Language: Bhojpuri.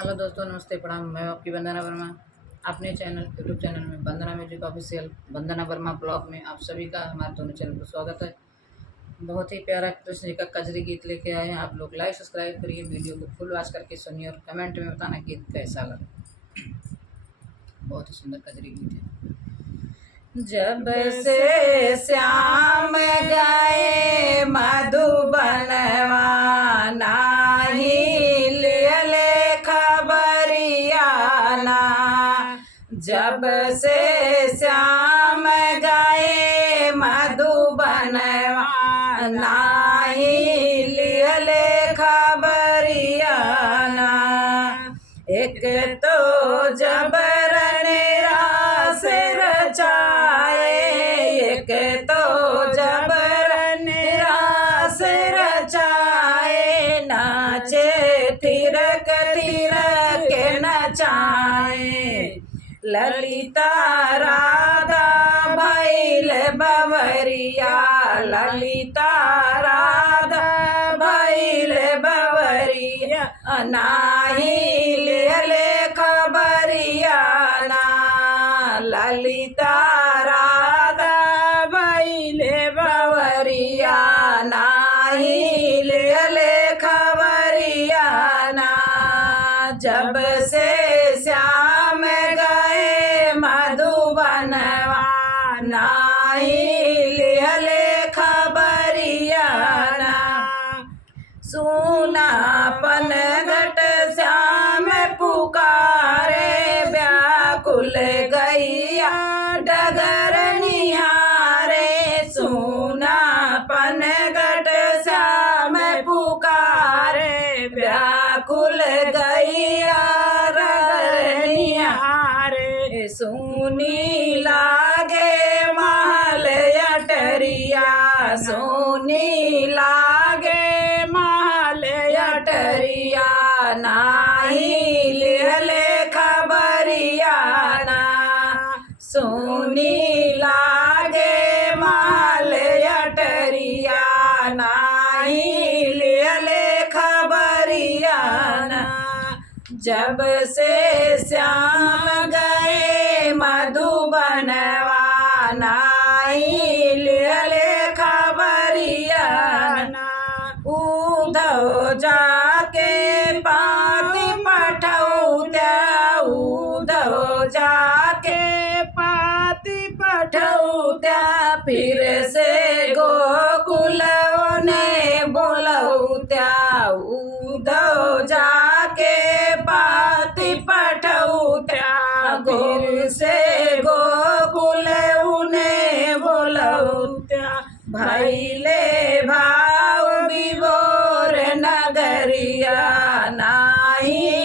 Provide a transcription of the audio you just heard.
हेलो दोस्तों, नमस्ते, प्रणाम। मैं आपकी वंदना वर्मा अपने यूट्यूब चैनल में वंदना म्यूजिक ऑफिशियल वंदना वर्मा ब्लॉग में आप सभी का हमारे दोनों चैनल पर स्वागत है। बहुत ही प्यारा कृष्ण जी का कजरी गीत लेके आए हैं। आप लोग लाइक सब्सक्राइब करिए, वीडियो को फुल वॉच करके सुनिए और कमेंट में बताना गीत कैसा लगा। बहुत ही सुंदर कजरी गीत है। जब से श्याम गए मधुबनवा नाही जब से श्याम गए मधुबनवा नाही लियले खबरियाना। एक तो जबरन रास रचाए, एक तो जबरन रास रचाए, नाचे तिरक तिरक नचाए। ललिता राधा भैल बवरिया, ललिता राधा भैल बवरिया, नाही लियले खबरिया ना। ललिता राधा भैल बवरिया, नाही लियले खबरिया ना। जब से श्याम गए मधुबनवा नाही लियले खबरिया ना। सुनापन घट श्याम पुकारे, व्याकुल गैया डगर निहारे। सुनापन घट श्याम पुकारे, व्याकुल गैया डगर निहारे। सुनी लागे महल अटरिया, सुनी लागे महल अटरिया, नाही लियले खबरिया ना। सुनी लागे महल अटरिया, नाही लियले खबरिया ना। जब से श्याम गए मधुबनवा नाही लियले खबरिया ना। उधो जाके पाती पठौत्या, उधो जाके पाती पठौत्या, फिर से गोकुल ने बोलौत्या। उधो जाके पाती पठौत्या, फिर से गोकुल ने बोलौत्या। भैले भाव विभोर नगरिया, नाही